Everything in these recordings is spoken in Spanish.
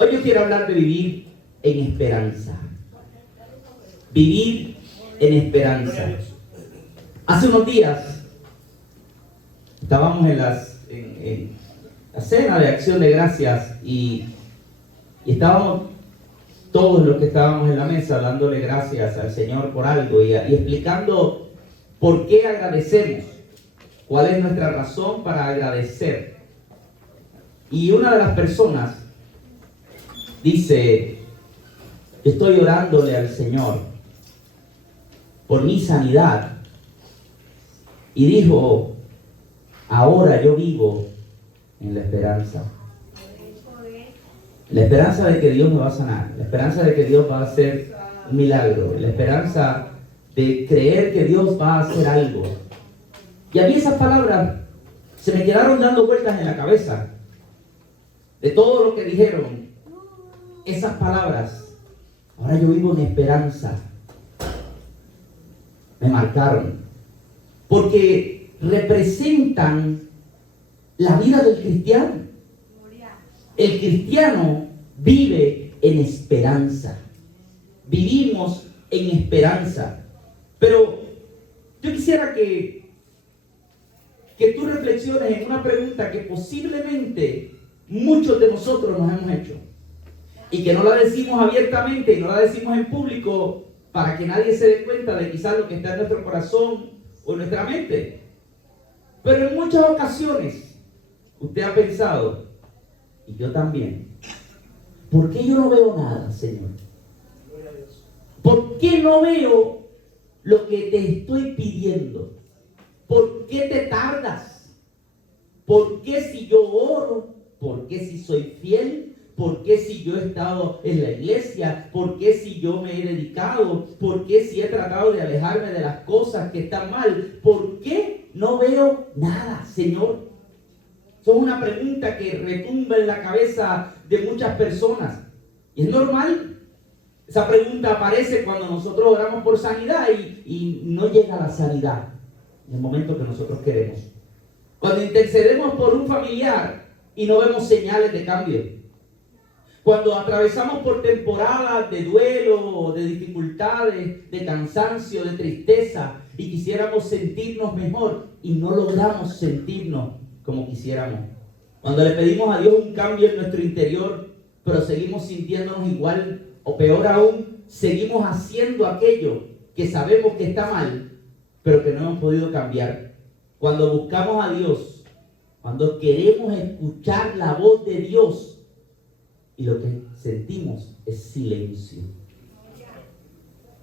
Hoy yo quiero hablar de vivir en esperanza. Vivir en esperanza. Hace unos días estábamos en la cena de acción de gracias y estábamos todos los que estábamos en la mesa dándole gracias al Señor por algo y explicando por qué agradecemos, cuál es nuestra razón para agradecer. Y una de las personas dice: yo estoy orándole al Señor por mi sanidad. Y dijo: ahora yo vivo en la esperanza. La esperanza de que Dios me va a sanar. La esperanza de que Dios va a hacer un milagro. La esperanza de creer que Dios va a hacer algo. Y a mí esas palabras se me quedaron dando vueltas en la cabeza. De todo lo que dijeron, esas palabras, ahora yo vivo en esperanza, me marcaron. Porque representan la vida del cristiano. El cristiano vive en esperanza. Vivimos en esperanza. Pero yo quisiera que tú reflexiones en una pregunta que posiblemente muchos de nosotros nos hemos hecho. Y que no la decimos abiertamente y no la decimos en público para que nadie se dé cuenta de quizás lo que está en nuestro corazón o en nuestra mente. Pero en muchas ocasiones usted ha pensado, y yo también, ¿por qué yo no veo nada, Señor? ¿Por qué no veo lo que te estoy pidiendo? ¿Por qué te tardas? ¿Por qué si yo oro? ¿Por qué si soy fiel? ¿Por qué si yo he estado en la iglesia? ¿Por qué si yo me he dedicado? ¿Por qué si he tratado de alejarme de las cosas que están mal? ¿Por qué no veo nada, Señor? Eso es una pregunta que retumba en la cabeza de muchas personas. Y es normal. Esa pregunta aparece cuando nosotros oramos por sanidad y no llega la sanidad en el momento que nosotros queremos. Cuando intercedemos por un familiar y no vemos señales de cambio. Cuando atravesamos por temporadas de duelo, de dificultades, de cansancio, de tristeza y quisiéramos sentirnos mejor y no logramos sentirnos como quisiéramos. Cuando le pedimos a Dios un cambio en nuestro interior, pero seguimos sintiéndonos igual o peor aún, seguimos haciendo aquello que sabemos que está mal, pero que no hemos podido cambiar. Cuando buscamos a Dios, cuando queremos escuchar la voz de Dios, y lo que sentimos es silencio.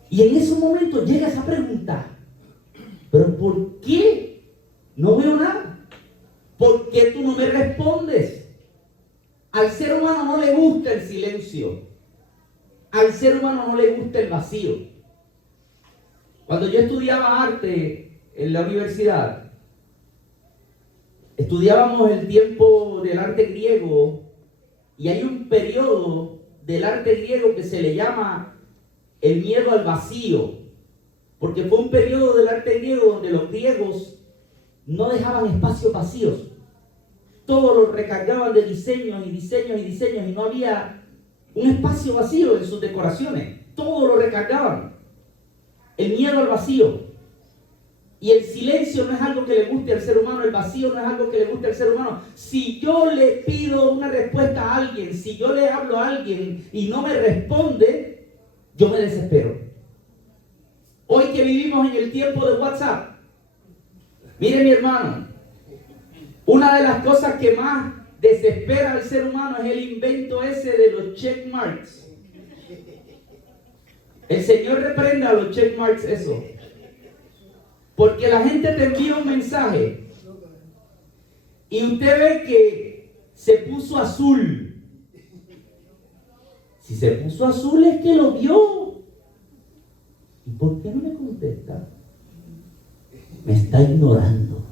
Y en ese momento llega esa pregunta: ¿pero por qué no veo nada? ¿Por qué tú no me respondes? Al ser humano no le gusta el silencio. Al ser humano no le gusta el vacío. Cuando yo estudiaba arte en la universidad, estudiábamos el tiempo del arte griego. Y hay un periodo del arte griego que se le llama el miedo al vacío, porque fue un periodo del arte griego donde los griegos no dejaban espacios vacíos. Todo lo recargaban de diseños y diseños y diseños y no había un espacio vacío en sus decoraciones. Todo lo recargaban. El miedo al vacío. Y el silencio no es algo que le guste al ser humano, el vacío no es algo que le guste al ser humano. Si yo le pido una respuesta a alguien, si yo le hablo a alguien y no me responde, yo me desespero. Hoy que vivimos en el tiempo de WhatsApp, mire mi hermano, una de las cosas que más desespera al ser humano es el invento ese de los check marks. El Señor reprenda a los check marks eso. Porque la gente te envía un mensaje y usted ve que se puso azul. Si se puso azul es que lo vio. ¿Y por qué no me contesta? Me está ignorando.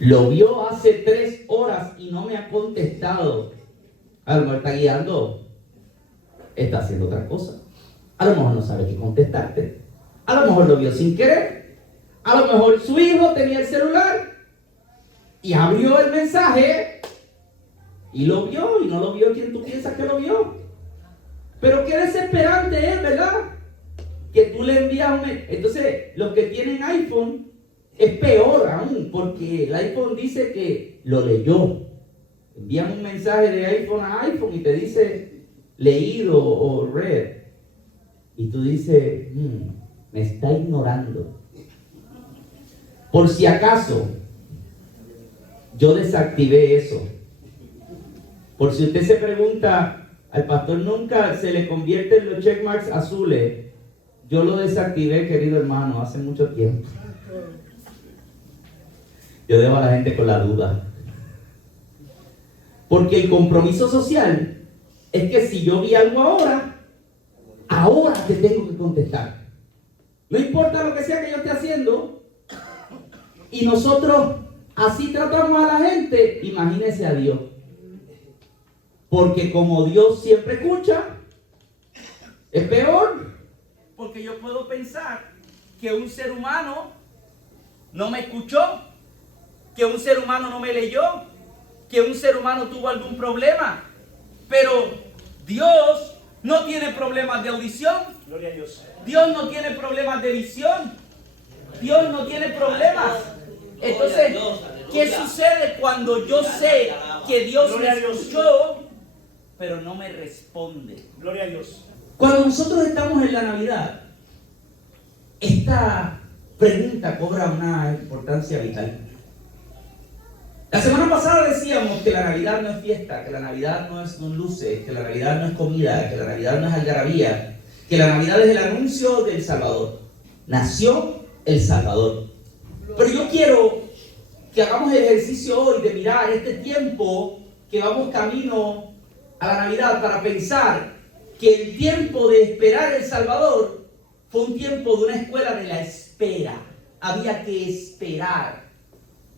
Lo vio hace 3 horas y no me ha contestado. A lo mejor está guiando. Está haciendo otra cosa. A lo mejor no sabe qué contestarte. A lo mejor lo vio sin querer. A lo mejor su hijo tenía el celular y abrió el mensaje Y lo vio, y no lo vio quien tú piensas que lo vio. Pero qué desesperante es, ¿verdad? Que tú le envías un... Entonces, los que tienen iPhone, es peor aún, porque el iPhone dice que lo leyó. Envían un mensaje de iPhone a iPhone y te dice leído o read. Y tú dices, me está ignorando. Por si acaso, yo desactivé eso. Por si usted se pregunta, al pastor nunca se le convierten los checkmarks azules. Yo lo desactivé, querido hermano, hace mucho tiempo. Yo dejo a la gente con la duda. Porque el compromiso social es que si yo vi algo ahora te tengo que contestar. No importa lo que sea que yo esté haciendo. Y nosotros así tratamos a la gente, imagínese a Dios. Porque como Dios siempre escucha, es peor. Porque yo puedo pensar que un ser humano no me escuchó, que un ser humano no me leyó, que un ser humano tuvo algún problema. Pero Dios no tiene problemas de audición. Gloria a Dios. Dios no tiene problemas de visión. Dios no tiene problemas. Entonces, ¿qué sucede cuando yo sé que Dios me escuchó, pero no me responde? Gloria a Dios. Cuando nosotros estamos en la Navidad, esta pregunta cobra una importancia vital. La semana pasada decíamos que la Navidad no es fiesta, que la Navidad no es luces, que la Navidad no es comida, que la Navidad no es algarabía, que la Navidad es el anuncio del Salvador. Nació el Salvador. Pero yo quiero que hagamos el ejercicio hoy de mirar este tiempo que vamos camino a la Navidad para pensar que el tiempo de esperar el Salvador fue un tiempo de una escuela de la espera. Había que esperar.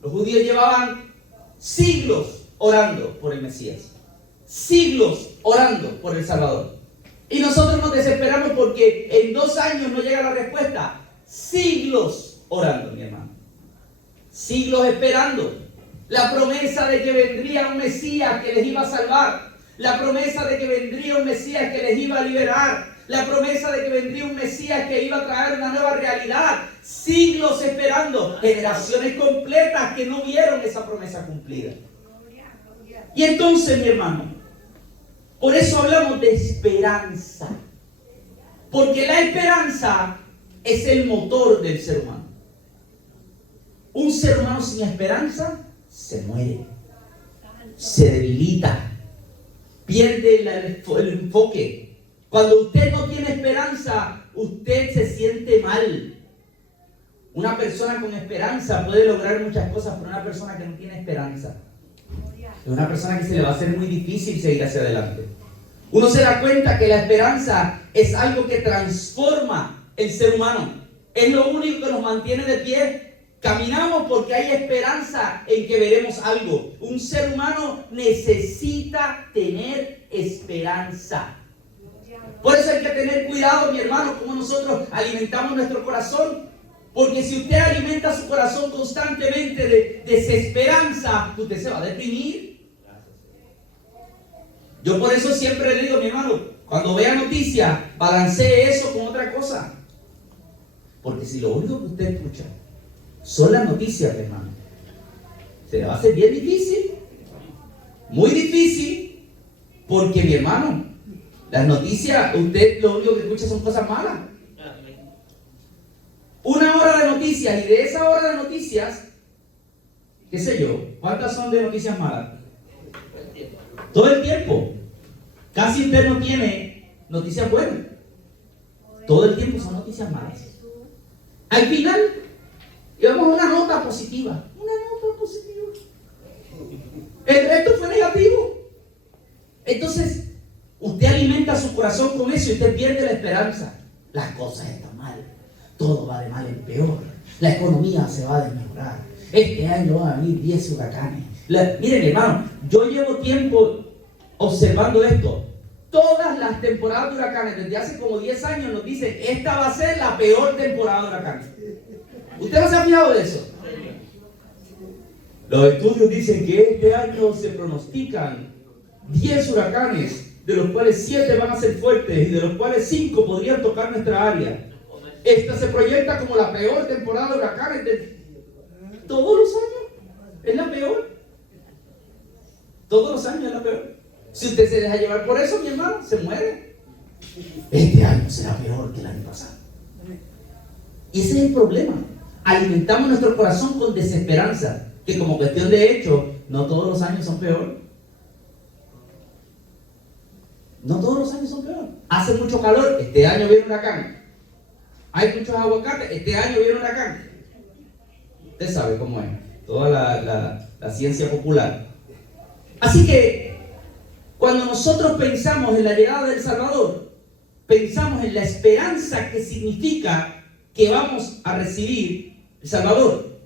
Los judíos llevaban siglos orando por el Mesías, siglos orando por el Salvador. Y nosotros nos desesperamos porque en 2 años no llega la respuesta. Siglos orando, mi hermano. Siglos esperando. La promesa de que vendría un Mesías que les iba a salvar. La promesa de que vendría un Mesías que les iba a liberar. La promesa de que vendría un Mesías que iba a traer una nueva realidad. Siglos esperando. Generaciones completas que no vieron esa promesa cumplida. Y entonces, mi hermano, por eso hablamos de esperanza. Porque la esperanza es el motor del ser humano. Un ser humano sin esperanza se muere, se debilita, pierde el enfoque. Cuando usted no tiene esperanza, usted se siente mal. Una persona con esperanza puede lograr muchas cosas, pero una persona que no tiene esperanza es una persona que se le va a hacer muy difícil seguir hacia adelante. Uno se da cuenta que la esperanza es algo que transforma el ser humano. Es lo único que nos mantiene de pie. Caminamos porque hay esperanza en que veremos algo. Un ser humano necesita tener esperanza. Por eso hay que tener cuidado, mi hermano, como nosotros alimentamos nuestro corazón. Porque si usted alimenta su corazón constantemente de desesperanza, usted se va a deprimir. Yo por eso siempre le digo, mi hermano, cuando vea noticias, balancee eso con otra cosa. Porque si lo único que usted escucha son las noticias, mi hermano, se le va a hacer bien difícil, muy difícil, porque, mi hermano, las noticias, usted lo único que escucha son cosas malas. 1 hora de noticias, y de esa hora de noticias, qué sé yo, ¿cuántas son de noticias malas? Todo el tiempo. Casi usted no tiene noticias buenas. Todo el tiempo son noticias malas. Al final, llevamos una nota positiva. Una nota positiva. El resto fue negativo. Entonces, usted alimenta su corazón con eso y usted pierde la esperanza. Las cosas están mal. Todo va de mal en peor. La economía se va a desmejorar. Este año van a venir 10 huracanes. Miren, hermano, yo llevo tiempo observando esto. Todas las temporadas de huracanes, desde hace como 10 años, nos dicen, esta va a ser la peor temporada de huracanes. ¿Usted no se ha fijado de eso? Los estudios dicen que este año se pronostican 10 huracanes, de los cuales 7 van a ser fuertes y de los cuales 5 podrían tocar nuestra área. Esta se proyecta como la peor temporada de huracanes de todos los años. Es la peor. Todos los años es la peor. Si usted se deja llevar por eso, mi hermano, se muere. Este año será peor que el año pasado. Y ese es el problema. Alimentamos nuestro corazón con desesperanza, que como cuestión de hecho, no todos los años son peor. No todos los años son peor. Hace mucho calor, este año viene un huracán. Hay muchos aguacates, este año viene un huracán. Usted sabe cómo es, toda la ciencia popular. Así que, cuando nosotros pensamos en la llegada del Salvador, pensamos en la esperanza que significa que vamos a recibir el Salvador.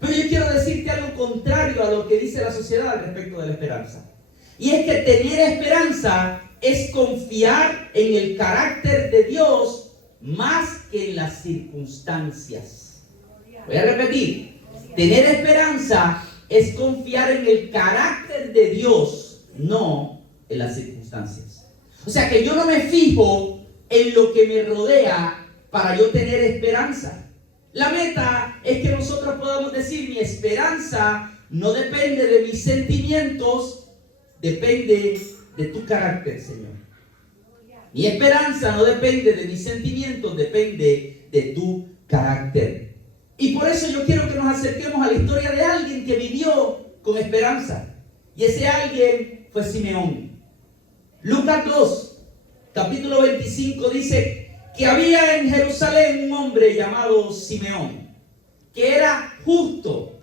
Pero yo quiero decirte algo contrario a lo que dice la sociedad al respecto de la esperanza. Y es que tener esperanza es confiar en el carácter de Dios más que en las circunstancias. Voy a repetir. Tener esperanza es confiar en el carácter de Dios, no en las circunstancias. O sea que yo no me fijo en lo que me rodea para yo tener esperanza. La meta es que nosotros podamos decir: mi esperanza no depende de mis sentimientos, depende de tu carácter, Señor. Mi esperanza no depende de mis sentimientos, depende de tu carácter. Y por eso yo quiero que nos acerquemos a la historia de alguien que vivió con esperanza. Y ese alguien fue Simeón. Lucas 2, capítulo 25 dice que había en Jerusalén un hombre llamado Simeón, que era justo,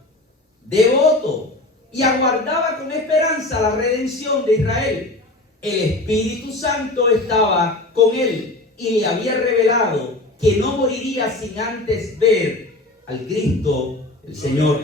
devoto y aguardaba con esperanza la redención de Israel. El Espíritu Santo estaba con él y le había revelado que no moriría sin antes ver al Cristo, el Señor.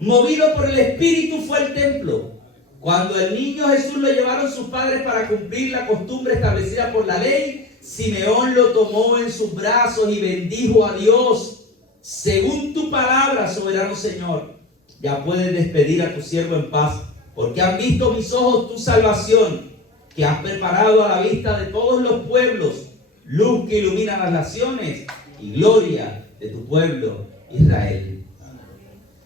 Movido por el Espíritu fue al templo. Cuando el niño Jesús lo llevaron sus padres para cumplir la costumbre establecida por la ley, Simeón lo tomó en sus brazos y bendijo a Dios. Según tu palabra, soberano Señor, ya puedes despedir a tu siervo en paz, porque han visto mis ojos tu salvación, que has preparado a la vista de todos los pueblos, luz que ilumina las naciones y gloria de tu pueblo Israel.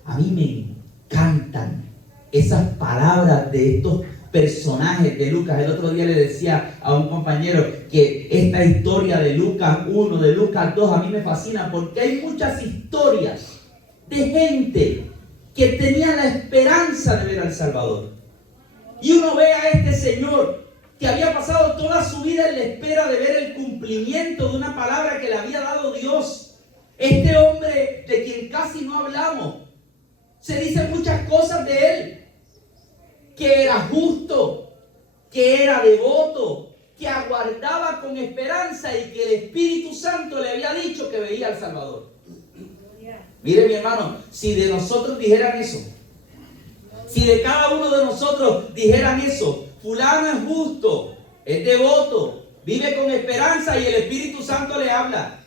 A mí me encantan esas palabras de estos personajes de Lucas. El otro día le decía a un compañero que esta historia de Lucas 1, de Lucas 2, a mí me fascina porque hay muchas historias de gente que tenía la esperanza de ver al Salvador. Y uno ve a este señor que había pasado toda su vida en la espera de ver el cumplimiento de una palabra que le había dado Dios. Este hombre de quien casi no hablamos, se dicen muchas cosas de él: que era justo, que era devoto, que aguardaba con esperanza y que el Espíritu Santo le había dicho que veía al Salvador. Mire, mi hermano, si de nosotros dijeran eso, si de cada uno de nosotros dijeran eso: fulano es justo, es devoto, vive con esperanza y el Espíritu Santo le habla.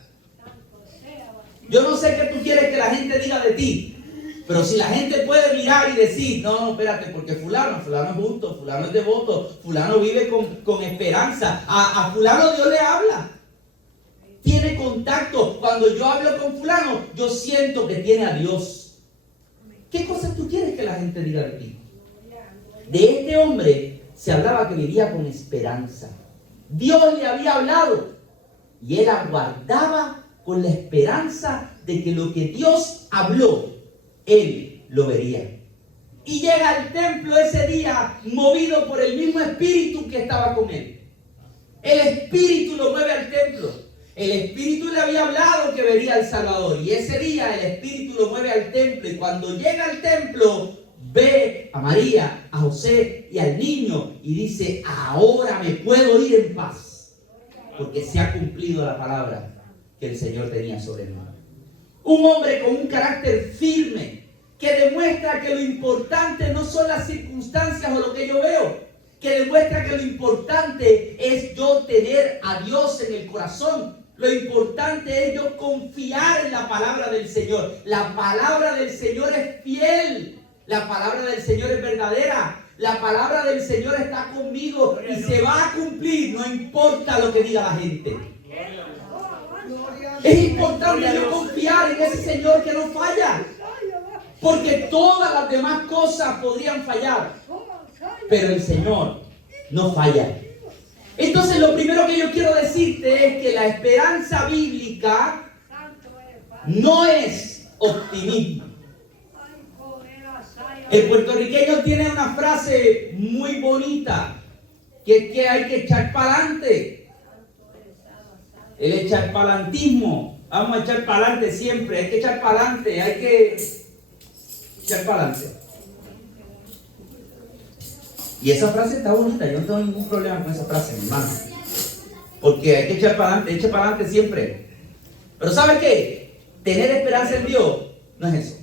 Yo no sé qué tú quieres que la gente diga de ti, pero si la gente puede mirar y decir: no, espérate, porque fulano es justo, fulano es devoto, fulano vive con esperanza, a fulano Dios le habla, tiene contacto. Cuando yo hablo con fulano, yo siento que tiene a Dios. ¿Qué cosas tú quieres que la gente diga de ti? De este hombre se hablaba que vivía con esperanza. Dios le había hablado y él aguardaba con la esperanza de que lo que Dios habló, él lo vería. Y llega al templo ese día movido por el mismo Espíritu que estaba con él. El Espíritu lo mueve al templo. El Espíritu le había hablado que vería al Salvador. Y ese día el Espíritu lo mueve al templo. Y cuando llega al templo, ve a María, a José y al niño. Y dice: ahora me puedo ir en paz, porque se ha cumplido la palabra que el Señor tenía sobre mí. Un hombre con un carácter firme, que demuestra que lo importante no son las circunstancias o lo que yo veo, que demuestra que lo importante es yo tener a Dios en el corazón. Lo importante es yo confiar en la palabra del Señor. La palabra del Señor es fiel. La palabra del Señor es verdadera. La palabra del Señor está conmigo y se va a cumplir, no importa lo que diga la gente. Es importante yo confiar en ese Señor que no falla, porque todas las demás cosas podrían fallar, pero el Señor no falla. Entonces lo primero que yo quiero decirte es que la esperanza bíblica no es optimismo. El puertorriqueño tiene una frase muy bonita, que es que hay que echar para adelante. El echar palantismo. Vamos a echar para adelante siempre. Hay que echar para adelante. Hay que echar para adelante. Y esa frase está bonita. Yo no tengo ningún problema con esa frase, mi hermano. Porque hay que echar para adelante. Eche para adelante siempre. Pero ¿sabe qué? Tener esperanza en Dios no es eso.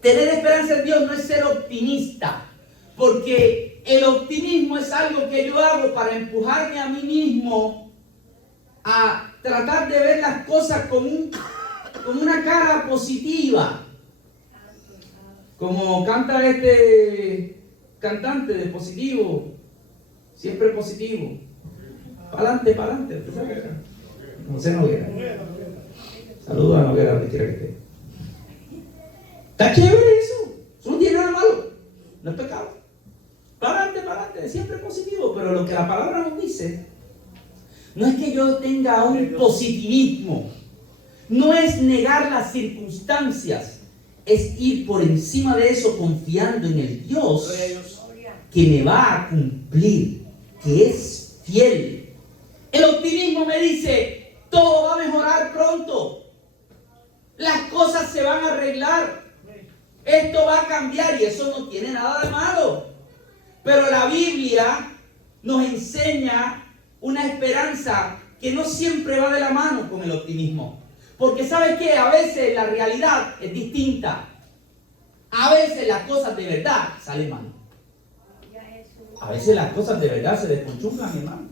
Tener esperanza en Dios no es ser optimista. Porque el optimismo es algo que yo hago para empujarme a mí mismo a tratar de ver las cosas con una cara positiva. Como canta este cantante de positivo, siempre positivo. Para adelante. José Noguera. Saludos a Noguera donde quiera que esté. Está chévere eso no tiene nada malo, no es pecado. Para adelante, siempre positivo. Pero lo que la palabra nos dice no es que yo tenga un positivismo, no es negar las circunstancias, es ir por encima de eso confiando en el Dios que me va a cumplir, que es fiel. El optimismo me dice, todo va a mejorar pronto, las cosas se van a arreglar, esto va a cambiar y eso no tiene nada de malo. Pero la Biblia nos enseña una esperanza que no siempre va de la mano con el optimismo. Porque ¿sabes qué? A veces la realidad es distinta. A veces las cosas de verdad salen mal. A veces las cosas de verdad se desconchungan, mi hermano.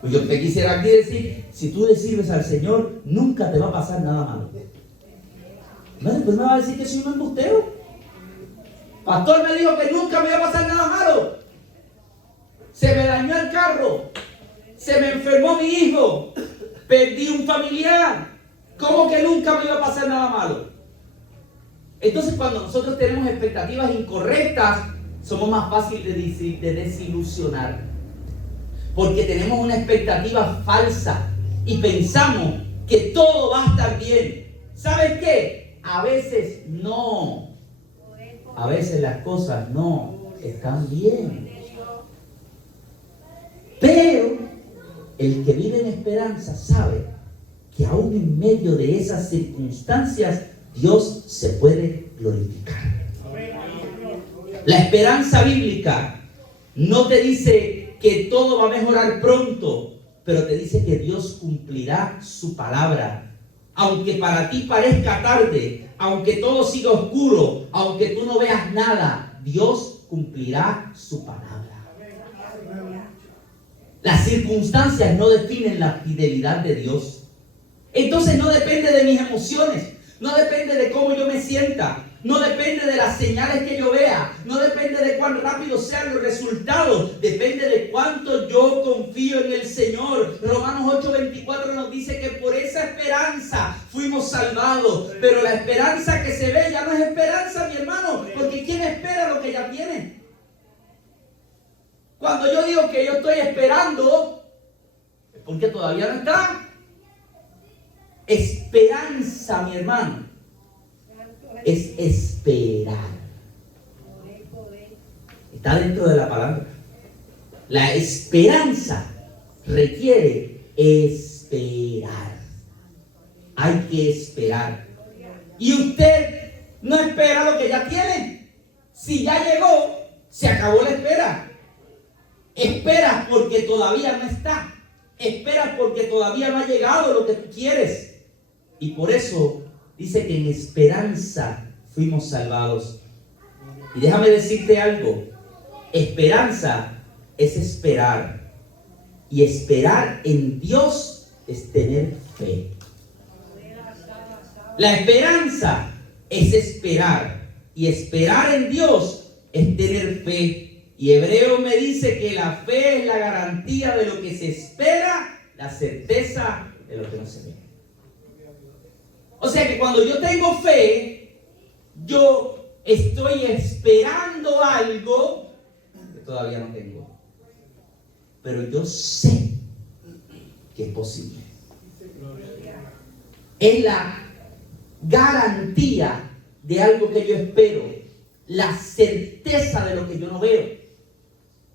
Pues yo te quisiera aquí decir, si tú le sirves al Señor, nunca te va a pasar nada malo. No, después me va a decir que soy un embustero. Pastor me dijo que nunca me iba a pasar nada malo. Se me dañó el carro, se me enfermó mi hijo, perdí un familiar. ¿Cómo que nunca me iba a pasar nada malo? Entonces, cuando nosotros tenemos expectativas incorrectas, somos más fáciles de desilusionar. Porque tenemos una expectativa falsa y pensamos que todo va a estar bien. ¿Sabes qué? A veces no. A veces las cosas no están bien. Pero el que vive en esperanza sabe que aún en medio de esas circunstancias Dios se puede glorificar. La esperanza bíblica no te dice que todo va a mejorar pronto, pero te dice que Dios cumplirá su palabra. Aunque para ti parezca tarde, aunque todo siga oscuro, aunque tú no veas nada, Dios cumplirá su palabra. Las circunstancias no definen la fidelidad de Dios. Entonces no depende de mis emociones, no depende de cómo yo me sienta, no depende de las señales que yo vea, no depende de cuán rápido sean los resultados, depende de cuánto yo confío en el Señor. Romanos 8:24 nos dice que por esa esperanza fuimos salvados, pero la esperanza que se ve ya no es esperanza, mi hermano, porque ¿quién espera lo que ya tiene? Cuando yo digo que yo estoy esperando, es porque todavía no está. Esperanza, mi hermano, es esperar. Está dentro de la palabra. La esperanza requiere esperar. Hay que esperar. Y usted no espera lo que ya tiene. Si ya llegó, se acabó la espera. Esperas porque todavía no está. Esperas porque todavía no ha llegado lo que tú quieres. Y por eso dice que en esperanza fuimos salvados. Y déjame decirte algo. Esperanza es esperar. Y esperar en Dios es tener fe. La esperanza es esperar. Y esperar en Dios es tener fe. Y Hebreo me dice que la fe es la garantía de lo que se espera, la certeza de lo que no se ve. O sea que cuando yo tengo fe, yo estoy esperando algo que todavía no tengo. Pero yo sé que es posible. Es la garantía de algo que yo espero, la certeza de lo que yo no veo.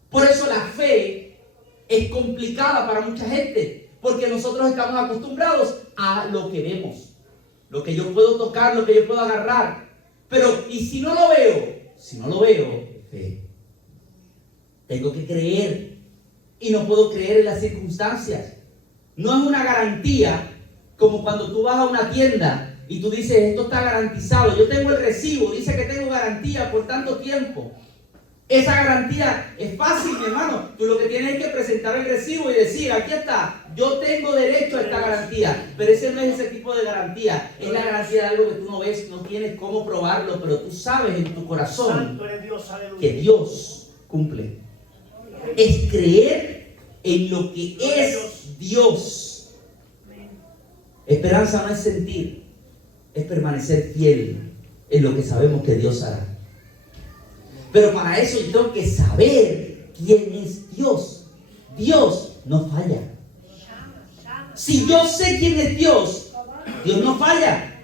Por eso la fe es complicada para mucha gente, porque nosotros estamos acostumbrados a lo que vemos, lo que yo puedo tocar, lo que yo puedo agarrar. Pero, ¿y si no lo veo? Si no lo veo, fe. Tengo que creer. Y no puedo creer en las circunstancias. No es una garantía como cuando tú vas a una tienda y tú dices, esto está garantizado. Yo tengo el recibo, dice que tengo garantía por tanto tiempo. Esa garantía es fácil, mi hermano. Tú lo que tienes es que presentar el recibo y decir, aquí está, yo tengo derecho a esta garantía. Pero ese no es ese tipo de garantía. Es la garantía de algo que tú no ves, no tienes cómo probarlo, pero tú sabes en tu corazón que Dios cumple. Es creer en lo que es Dios. Esperanza no es sentir, es permanecer fiel en lo que sabemos que Dios hará. Pero para eso yo tengo que saber quién es Dios. Dios no falla. Si yo sé quién es Dios, Dios no falla.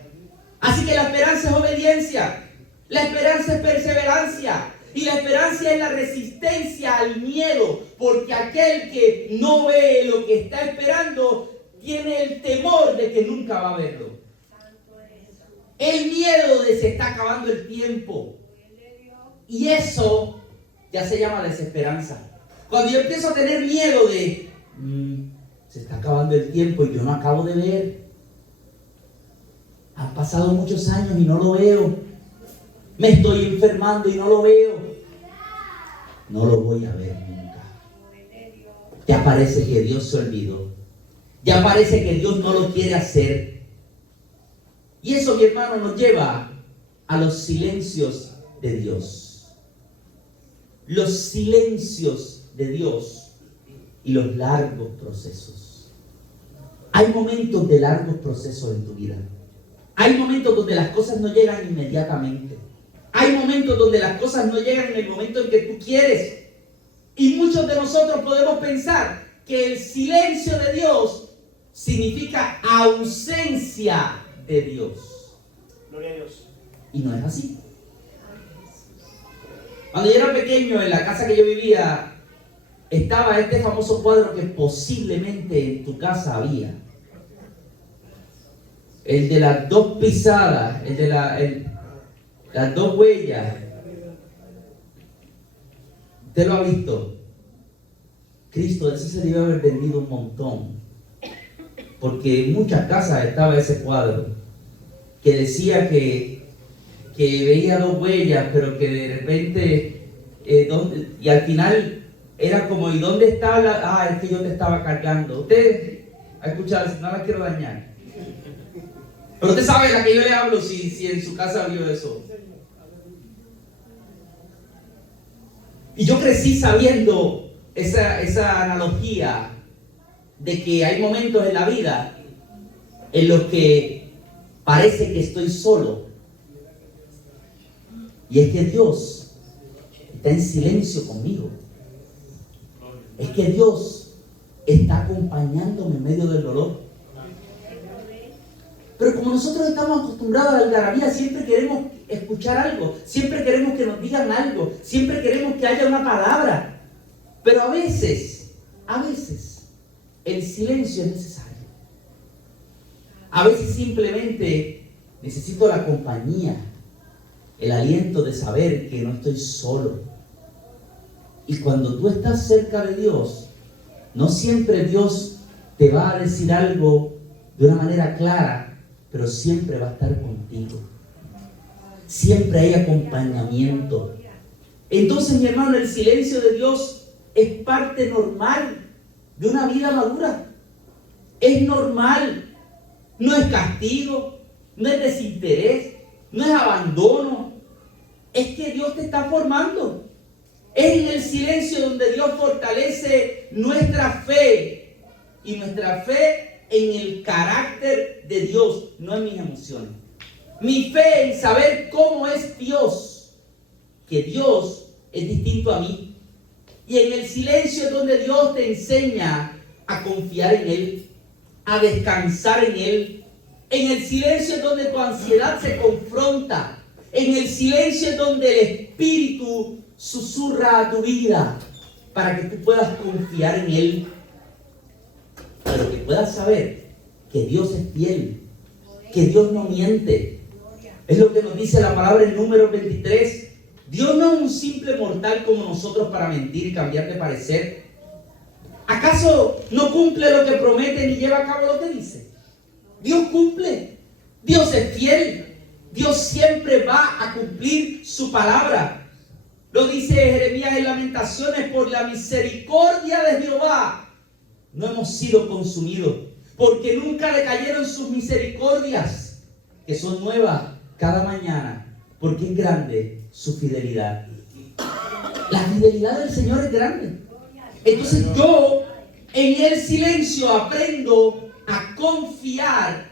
Así que la esperanza es obediencia. La esperanza es perseverancia. Y la esperanza es la resistencia al miedo. Porque aquel que no ve lo que está esperando tiene el temor de que nunca va a verlo. El miedo de se está acabando el tiempo. Y eso ya se llama desesperanza. Cuando yo empiezo a tener miedo de se está acabando el tiempo y yo no acabo de ver. Han pasado muchos años y no lo veo. Me estoy enfermando y no lo veo. No lo voy a ver nunca. Ya parece que Dios se olvidó. Ya parece que Dios no lo quiere hacer. Y eso, mi hermano, nos lleva a los silencios de Dios. Los silencios de Dios y los largos procesos. Hay momentos de largos procesos en tu vida. Hay momentos donde las cosas no llegan inmediatamente. Hay momentos donde las cosas no llegan en el momento en que tú quieres. Y muchos de nosotros podemos pensar que el silencio de Dios significa ausencia de Dios. Gloria a Dios. Y no es así. Cuando yo era pequeño, en la casa que yo vivía, estaba este famoso cuadro que posiblemente en tu casa había. El de las dos pisadas, el de las dos huellas. ¿Usted lo ha visto? Cristo, ese se debió haber vendido un montón. Porque en muchas casas estaba ese cuadro que decía que veía dos huellas, pero que de repente, y al final era como, ¿y dónde está la? Es que yo te estaba cargando. Usted ha escuchado, no la quiero dañar. Pero usted sabe de la que yo le hablo, si en su casa vio eso. Y yo crecí sabiendo esa analogía de que hay momentos en la vida en los que parece que estoy solo. Y es que Dios está en silencio conmigo. Es que Dios está acompañándome en medio del dolor. Pero como nosotros estamos acostumbrados a la algarabía, siempre queremos escuchar algo, siempre queremos que nos digan algo, siempre queremos que haya una palabra. Pero a veces, el silencio es necesario. A veces simplemente necesito la compañía, el aliento de saber que no estoy solo. Y cuando tú estás cerca de Dios, no siempre Dios te va a decir algo de una manera clara, pero siempre va a estar contigo. Siempre hay acompañamiento. Entonces, mi hermano, el silencio de Dios es parte normal de una vida madura. Es normal. No es castigo, no es desinterés, no es abandono. es que Dios te está formando. Es en el silencio donde Dios fortalece nuestra fe. Y nuestra fe en el carácter de Dios, no en mis emociones. Mi fe en saber cómo es Dios. Que Dios es distinto a mí. Y en el silencio es donde Dios te enseña a confiar en Él, a descansar en Él. En el silencio es donde tu ansiedad se confronta. En el silencio es donde el Espíritu susurra a tu vida para que tú puedas confiar en Él. Pero que puedas saber que Dios es fiel, que Dios no miente. Es lo que nos dice la palabra en Números 23. Dios no es un simple mortal como nosotros para mentir y cambiar de parecer. ¿Acaso no cumple lo que promete ni lleva a cabo lo que dice? Dios cumple. Dios es fiel. Dios siempre va a cumplir su palabra. Lo dice Jeremías en Lamentaciones: por la misericordia de Jehová no hemos sido consumidos, porque nunca le cayeron sus misericordias, que son nuevas cada mañana, porque es grande su fidelidad. La fidelidad del Señor es grande. Entonces yo en el silencio aprendo a confiar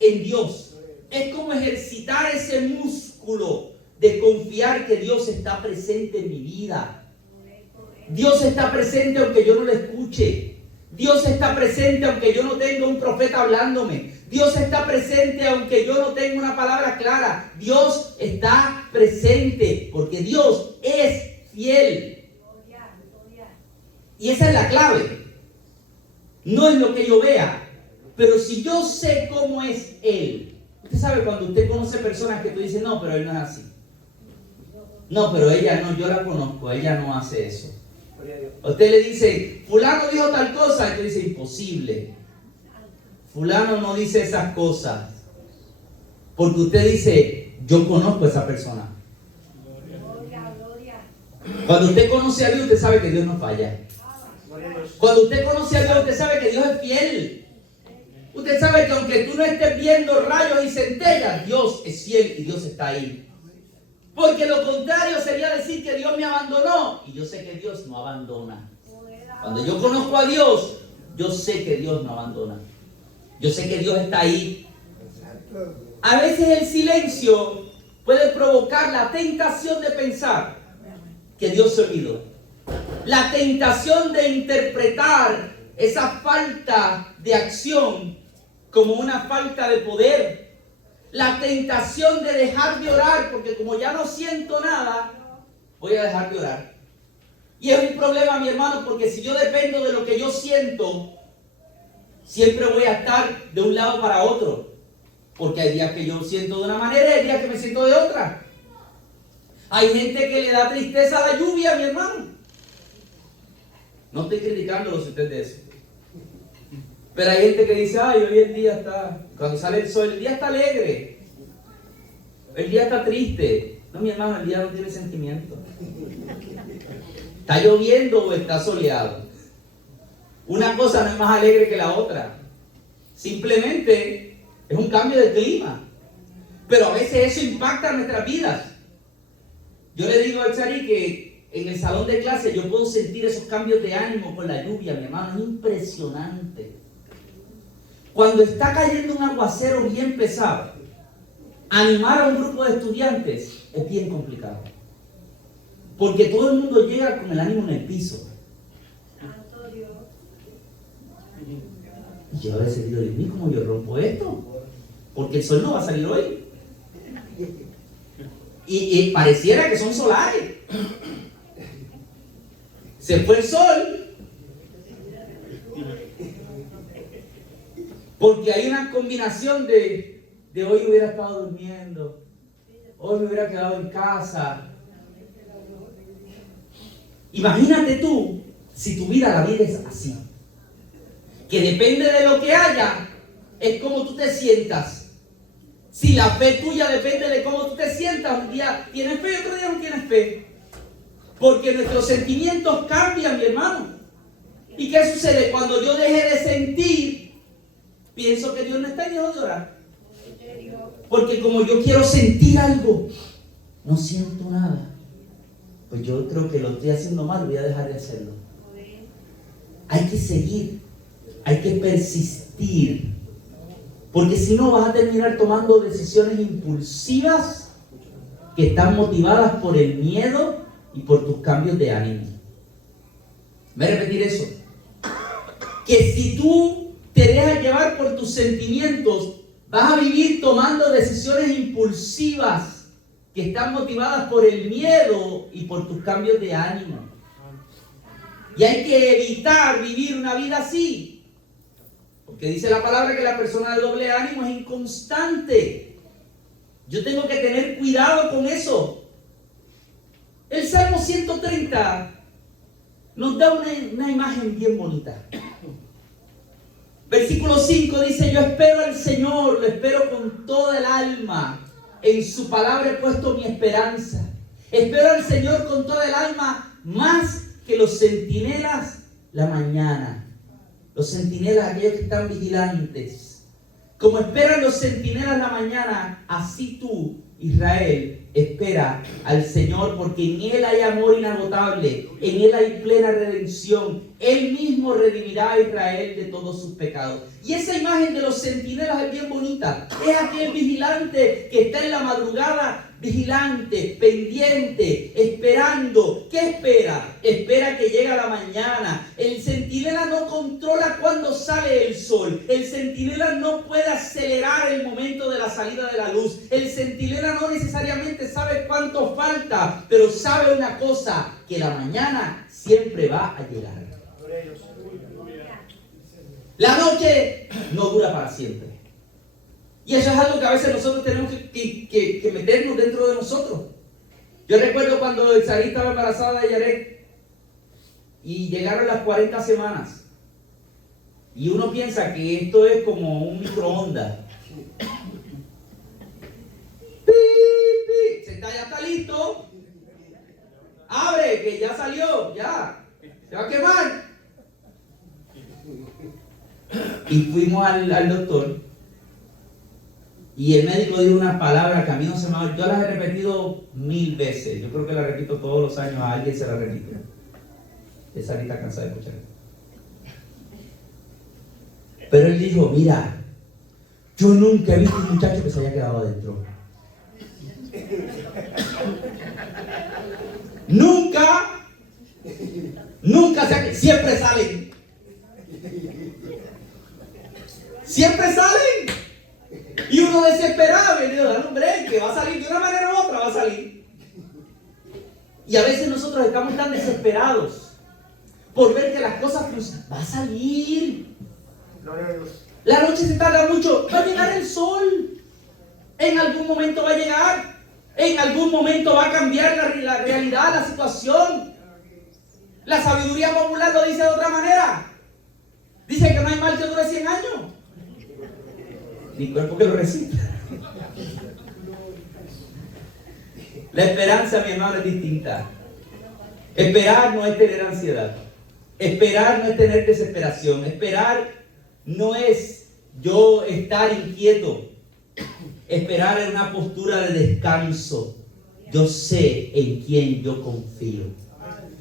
en Dios. Es como ejercitar ese músculo de confiar que Dios está presente en mi vida. Dios está presente aunque yo no lo escuche. Dios está presente aunque yo no tenga un profeta hablándome. Dios está presente aunque yo no tenga una palabra clara. Dios está presente porque Dios es fiel. Y esa es la clave. No es lo que yo vea, pero si yo sé cómo es Él. Usted sabe cuando usted conoce personas que tú dices: no, pero Él no es así. No, pero ella no, yo la conozco, ella no hace eso. Usted le dice: fulano dijo tal cosa, y tú dices: imposible. Fulano no dice esas cosas. Porque usted dice: yo conozco a esa persona. Cuando usted conoce a Dios, usted sabe que Dios no falla. Cuando usted conoce a Dios, usted sabe que Dios es fiel. Usted sabe que aunque tú no estés viendo rayos y centellas, Dios es fiel y Dios está ahí. Porque lo contrario sería decir que Dios me abandonó. Y yo sé que Dios no abandona. Cuando yo conozco a Dios, yo sé que Dios no abandona. Yo sé que Dios está ahí. A veces el silencio puede provocar la tentación de pensar que Dios se olvidó. La tentación de interpretar esa falta de acción como una falta de poder. La tentación de dejar de orar, porque como ya no siento nada, voy a dejar de orar. Y es un problema, mi hermano, porque si yo dependo de lo que yo siento, siempre voy a estar de un lado para otro. Porque hay días que yo siento de una manera y hay días que me siento de otra. Hay gente que le da tristeza a la lluvia, mi hermano. No estoy criticándolo si usted de eso. Pero hay gente que dice: ay, hoy el día está, cuando sale el sol, el día está alegre. El día está triste. No, mi hermano, el día no tiene sentimiento. ¿Está lloviendo o está soleado? Una cosa no es más alegre que la otra. Simplemente es un cambio de clima. Pero a veces eso impacta nuestras vidas. Yo le digo al Chari que en el salón de clase yo puedo sentir esos cambios de ánimo con la lluvia, mi hermano. Es impresionante. Cuando está cayendo un aguacero bien pesado, animar a un grupo de estudiantes es bien complicado. Porque todo el mundo llega con el ánimo en el piso. Y yo a veces digo: Dios mío, ¿cómo yo rompo esto? Porque el sol no va a salir hoy. Y pareciera que son solares. Se fue el sol. Porque hay una combinación de hoy hubiera estado durmiendo, hoy me hubiera quedado en casa. Imagínate tú si tu vida, la vida es así. Que depende de lo que haya, es como tú te sientas. Si la fe tuya depende de cómo tú te sientas, un día tienes fe y otro día no tienes fe. Porque nuestros sentimientos cambian, mi hermano. ¿Y qué sucede? Cuando yo deje de sentir, pienso que Dios no está y dejo de orar. Porque como yo quiero sentir algo, no siento nada. Pues yo creo que lo estoy haciendo mal, voy a dejar de hacerlo. Hay que seguir, hay que persistir, porque si no vas a terminar tomando decisiones impulsivas que están motivadas por el miedo y por tus cambios de ánimo. Voy a repetir eso. Que si tú te dejas llevar por tus sentimientos, vas a vivir tomando decisiones impulsivas que están motivadas por el miedo y por tus cambios de ánimo. Y hay que evitar vivir una vida así. Porque dice la palabra que la persona de doble ánimo es inconstante. Yo tengo que tener cuidado con eso. El Salmo 130 nos da una imagen bien bonita. Versículo 5 dice: yo espero al Señor, lo espero con toda el alma. En su palabra he puesto mi esperanza. Espero al Señor con toda el alma, más que los centinelas la mañana. Los centinelas, aquellos que están vigilantes. Como esperan los centinelas la mañana, así tú, Israel, espera al Señor, porque en Él hay amor inagotable, en Él hay plena redención. Él mismo redimirá a Israel de todos sus pecados. Y esa imagen de los centinelas es bien bonita. Es aquel vigilante que está en la madrugada, vigilante, pendiente, esperando. ¿Qué espera? Espera que llegue la mañana. El centinela no controla cuándo sale el sol. El centinela no puede acelerar el momento de la salida de la luz. El centinela no necesariamente sabe cuánto falta, pero sabe una cosa, que la mañana siempre va a llegar. La noche no dura para siempre. Y eso es algo que a veces nosotros tenemos que meternos dentro de nosotros. Yo recuerdo cuando Sarí estaba embarazada de Yaret y llegaron las 40 semanas. Y uno piensa que esto es como un microondas. Ya está listo. Abre, que ya salió, ya. Se va a quemar. Y fuimos al doctor. Y el médico dijo una palabra que a mí no se me va. Yo las he repetido 1000 veces. Yo creo que la repito todos los años. A alguien se la repite. Esa está cansada de escuchar. Pero él dijo: mira, yo nunca he visto un muchacho que se haya quedado adentro. Nunca, siempre salen. Siempre salen. Y uno desesperado, y digo: dale un break, que va a salir de una manera u otra, va a salir. Y a veces nosotros estamos tan desesperados por ver que las cosas va a salir. La noche se tarda mucho, va a llegar el sol. En algún momento va a llegar. En algún momento va a cambiar la realidad, la situación. La sabiduría popular lo dice de otra manera. Dice que no hay mal que dure 100 años. Ni cuerpo que lo resista. La esperanza, mi hermano, es distinta. Esperar no es tener ansiedad. Esperar no es tener desesperación. Esperar no es yo estar inquieto. Esperar es una postura de descanso. Yo sé en quién yo confío.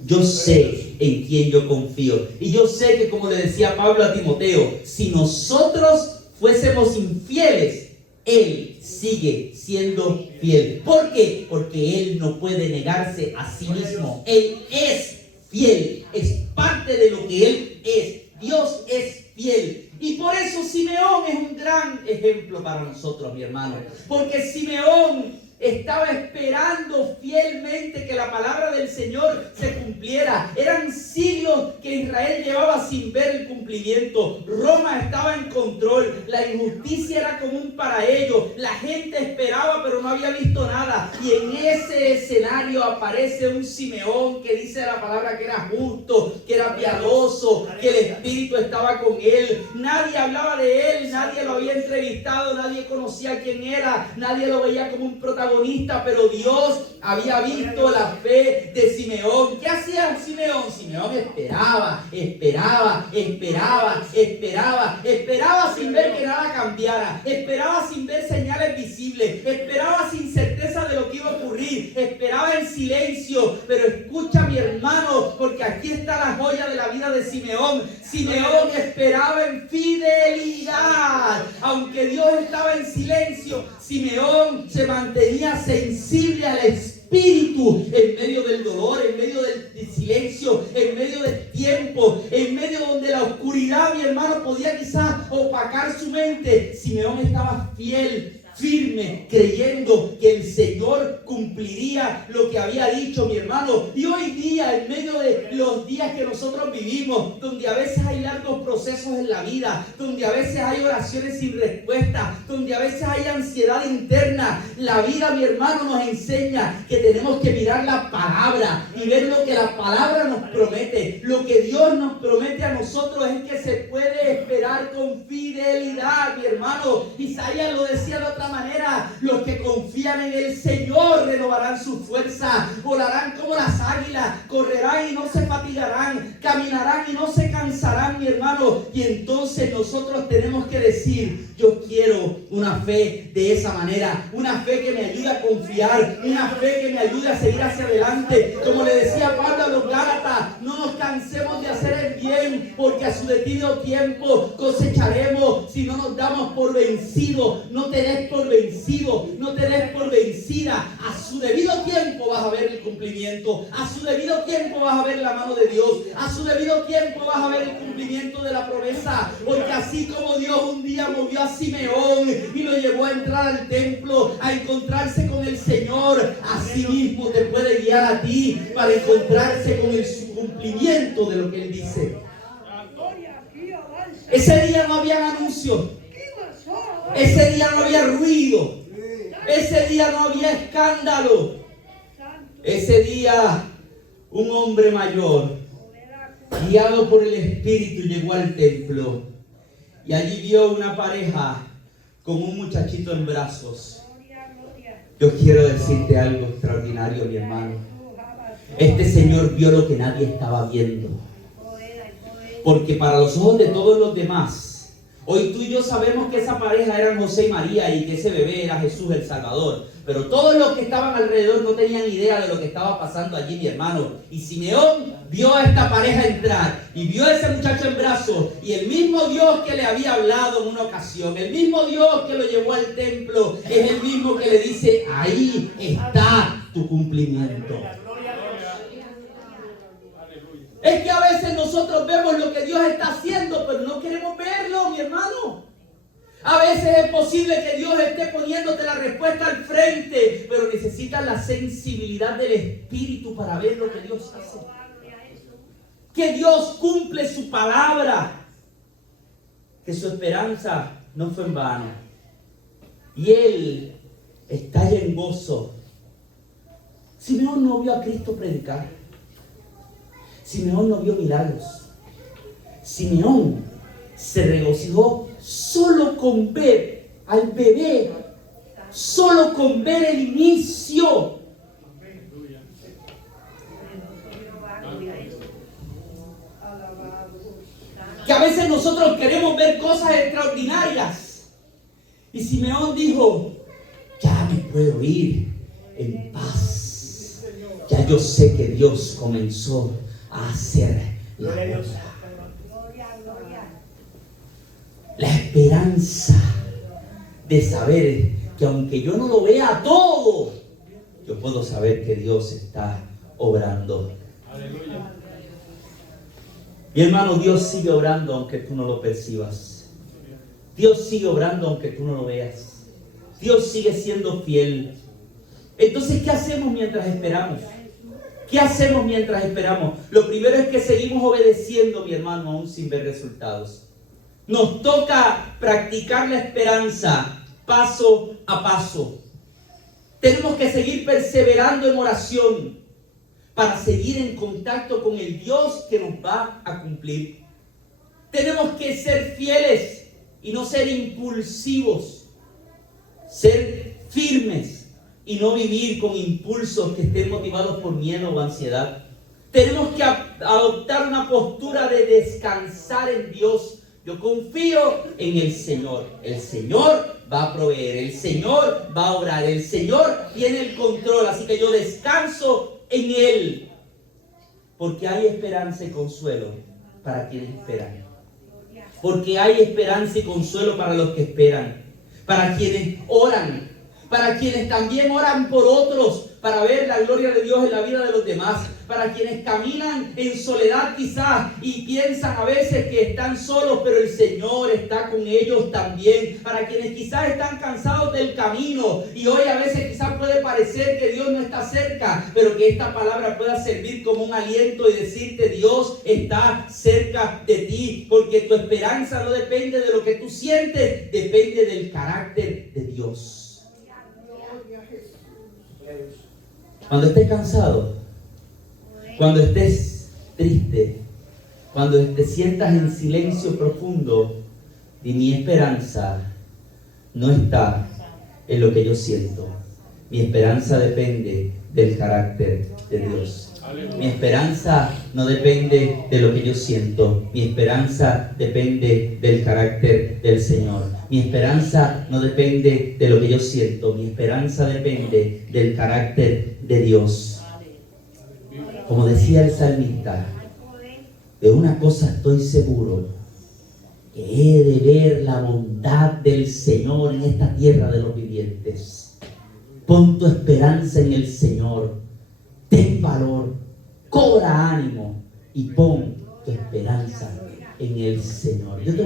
Yo sé en quién yo confío. Y yo sé que, como le decía Pablo a Timoteo, si nosotros fuésemos infieles, Él sigue siendo fiel. ¿Por qué? Porque Él no puede negarse a sí mismo. Él es fiel. Es parte de lo que Él es. Dios es fiel. Y por eso Simeón es un gran ejemplo para nosotros, mi hermano. Porque Simeón estaba esperando fielmente que la palabra del Señor se cumpliera. Eran siglos que Israel llevaba sin ver el cumplimiento. Roma estaba en control. La injusticia era común para ellos. La gente esperaba, pero no había visto nada. Y en ese escenario aparece un Simeón que dice la palabra que era justo, que era piadoso, que el Espíritu estaba con él. Nadie hablaba de él, nadie lo había entrevistado, nadie conocía quién era, nadie lo veía como un protagonista, pero Dios había visto la fe de Simeón. ¿Qué hacía Simeón? Simeón esperaba sin ver que nada cambiara, esperaba sin ver señales visibles, esperaba sin certeza de lo que iba a ocurrir, silencio. Pero escucha, mi hermano, porque aquí está la joya de la vida de Simeón. Simeón esperaba en fidelidad. Aunque Dios estaba en silencio, Simeón se mantenía sensible al Espíritu en medio del dolor, en medio del silencio, en medio del tiempo, en medio donde la oscuridad, mi hermano, podía quizás opacar su mente. Simeón estaba fiel, firme, creyendo que el Señor cumpliría lo que había dicho, mi hermano. Y hoy día, en medio de los días que nosotros vivimos, donde a veces hay largos procesos en la vida, donde a veces hay oraciones sin respuesta, donde a veces hay ansiedad interna, la vida, mi hermano, nos enseña que tenemos que mirar la palabra y ver lo que la palabra nos promete. Lo que Dios nos promete a nosotros es que se puede esperar con fidelidad, mi hermano. Isaías lo decía de otra manera: los que confían en el Señor renovarán su fuerza, volarán como las águilas, correrán y no se fatigarán, caminarán y no se cansarán, mi hermano. Y entonces nosotros tenemos que decir: yo quiero una fe de esa manera, una fe que me ayude a confiar, una fe que me ayude a seguir hacia adelante. Como le decía Pablo a los Gálatas, no nos cansemos de hacer el bien, porque a su debido tiempo cosecharemos. Si no nos damos por vencidos, no te des por vencido, no te des por vencida. A su debido tiempo vas a ver el cumplimiento, a su debido tiempo vas a ver la mano de Dios, a su debido tiempo vas a ver el cumplimiento de la promesa. Porque así como Dios un día movió a Simeón y lo llevó a entrar al templo, a encontrarse con el Señor, así mismo te puede guiar a ti para encontrarse con el cumplimiento de lo que Él dice. Ese día no había anuncios, ese día no había ruido, ese día no había escándalo. Ese día un hombre mayor, guiado por el Espíritu, llegó al templo y allí vio una pareja con un muchachito en brazos. Yo quiero decirte algo extraordinario, mi hermano. Este señor vio lo que nadie estaba viendo. Porque para los ojos de todos los demás, hoy tú y yo sabemos que esa pareja eran José y María y que ese bebé era Jesús el Salvador. Pero todos los que estaban alrededor no tenían idea de lo que estaba pasando allí, mi hermano. Y Simeón vio a esta pareja entrar y vio a ese muchacho en brazos. Y el mismo Dios que le había hablado en una ocasión, el mismo Dios que lo llevó al templo, es el mismo que le dice: ahí está tu cumplimiento. Es que a veces nosotros vemos lo que Dios está haciendo, pero no queremos verlo, mi hermano. A veces es posible que Dios esté poniéndote la respuesta al frente, pero necesitas la sensibilidad del Espíritu para ver lo que Dios hace. Que Dios cumple su palabra, que su esperanza no fue en vano. Y Él está ya en gozo. Simeón no vio a Cristo predicar. Simeón no vio milagros. Simeón se regocijó solo con ver al bebé, solo con ver el inicio. Que a veces nosotros queremos ver cosas extraordinarias. Y Simeón dijo: ya me puedo ir en paz. Ya yo sé que Dios comenzó a hacer la obra. La esperanza de saber que aunque yo no lo vea todo, yo puedo saber que Dios está obrando. Aleluya. Mi hermano, Dios sigue obrando aunque tú no lo percibas. Dios sigue obrando aunque tú no lo veas. Dios sigue siendo fiel. Entonces, ¿qué hacemos mientras esperamos? ¿Qué hacemos mientras esperamos? Lo primero es que seguimos obedeciendo, mi hermano, aún sin ver resultados. Nos toca practicar la esperanza paso a paso. Tenemos que seguir perseverando en oración para seguir en contacto con el Dios que nos va a cumplir. Tenemos que ser fieles y no ser impulsivos. Ser firmes y no vivir con impulsos que estén motivados por miedo o ansiedad. Tenemos que adoptar una postura de descansar en Dios. Yo confío en el Señor. El Señor va a proveer. El Señor va a obrar. El Señor tiene el control. Así que yo descanso en Él. Porque hay esperanza y consuelo para quienes esperan. Porque hay esperanza y consuelo para los que esperan. Para quienes oran. Para quienes también oran por otros, para ver la gloria de Dios en la vida de los demás. Para quienes caminan en soledad quizás y piensan a veces que están solos, pero el Señor está con ellos también. Para quienes quizás están cansados del camino y hoy a veces quizás puede parecer que Dios no está cerca, pero que esta palabra pueda servir como un aliento y decirte: Dios está cerca de ti, porque tu esperanza no depende de lo que tú sientes, depende del carácter de Dios. Cuando estés cansado, cuando estés triste, cuando te sientas en silencio profundo, y mi esperanza no está en lo que yo siento. Mi esperanza depende del carácter de Dios. Mi esperanza no depende de lo que yo siento. Mi esperanza depende del carácter del Señor. Mi esperanza no depende de lo que yo siento. Mi esperanza depende del carácter de Dios. Como decía el salmista, de una cosa estoy seguro, que he de ver la bondad del Señor en esta tierra de los vivientes. Pon tu esperanza en el Señor. Ten valor, cobra ánimo y pon tu esperanza en el Señor.